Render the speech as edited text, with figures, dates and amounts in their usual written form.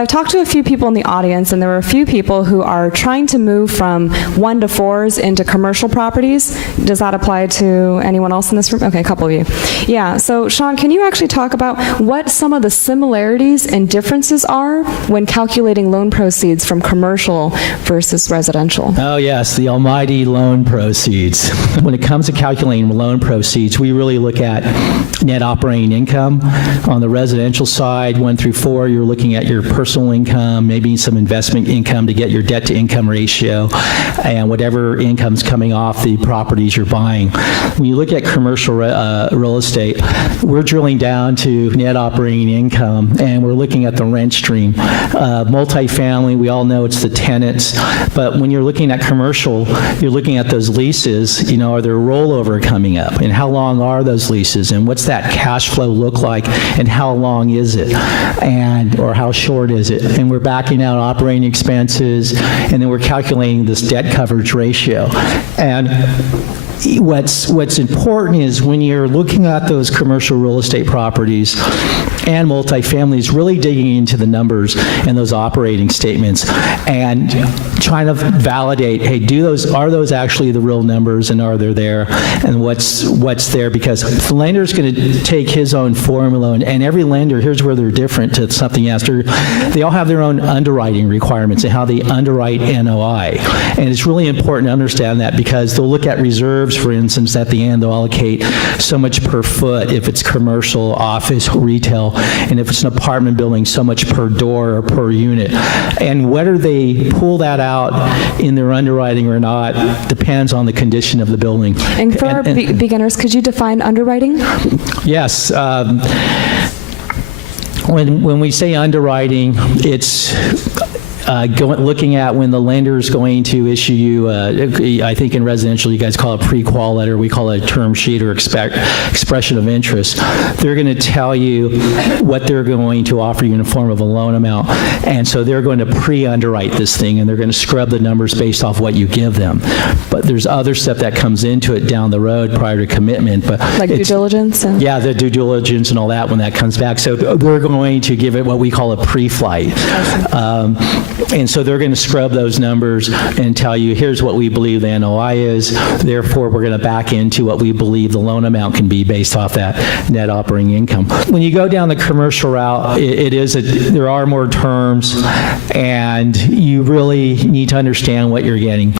I've talked to a few people in the audience, and there were a few people who are trying to move from 1 to 4s into commercial properties. Does that apply to anyone else in this room? Okay, a couple of you. Yeah, so Sean, can you actually talk about what some of the similarities and differences are when calculating loan proceeds from commercial versus residential? Oh yes, the almighty loan proceeds. When it comes to calculating loan proceeds, we really look at net operating income. On the residential side, 1 through 4, you're looking at your personal income, maybe some investment income to get your debt to income ratio, and whatever income's coming off the properties you're buying. When you look at commercial real estate, we're drilling down to net operating income, and we're looking at the rent stream. Multifamily, we all know it's the tenants, but when you're looking at commercial, you're looking at those leases, are there rollover coming up, and how long are those leases, and what's that cash flow look like, and how long is it, or how short is it? And we're backing out operating expenses, and then we're calculating this debt coverage ratio. And what's important is when you're looking at those commercial real estate properties and multifamilies, really digging into the numbers and those operating statements and trying to validate, hey, are those actually the real numbers, and are they there, and what's there? Because the lender's going to take his own formula, and every lender, here's where they're different to something else. They all have their own underwriting requirements and how they underwrite NOI. And it's really important to understand that, because they'll look at reserves, for instance, at the end they'll allocate so much per foot if it's commercial, office, retail, and if it's an apartment building, so much per door or per unit. And whether they pull that out in their underwriting or not depends on the condition of the building. And for our beginners, could you define underwriting? Yes. When we say underwriting, it's looking at when the lender is going to issue you, I think in residential you guys call it a pre-qual letter, we call it a term sheet or expression of interest. They're going to tell you what they're going to offer you in the form of a loan amount, and so they're going to pre-underwrite this thing, and they're going to scrub the numbers based off what you give them. But there's other stuff that comes into it down the road prior to commitment. But like due diligence? Yeah, the due diligence and all that when that comes back. So they're going to give it what we call a pre-flight. And so they're going to scrub those numbers and tell you, here's what we believe the NOI is, therefore we're going to back into what we believe the loan amount can be based off that net operating income. When you go down the commercial route, there are more terms, and you really need to understand what you're getting.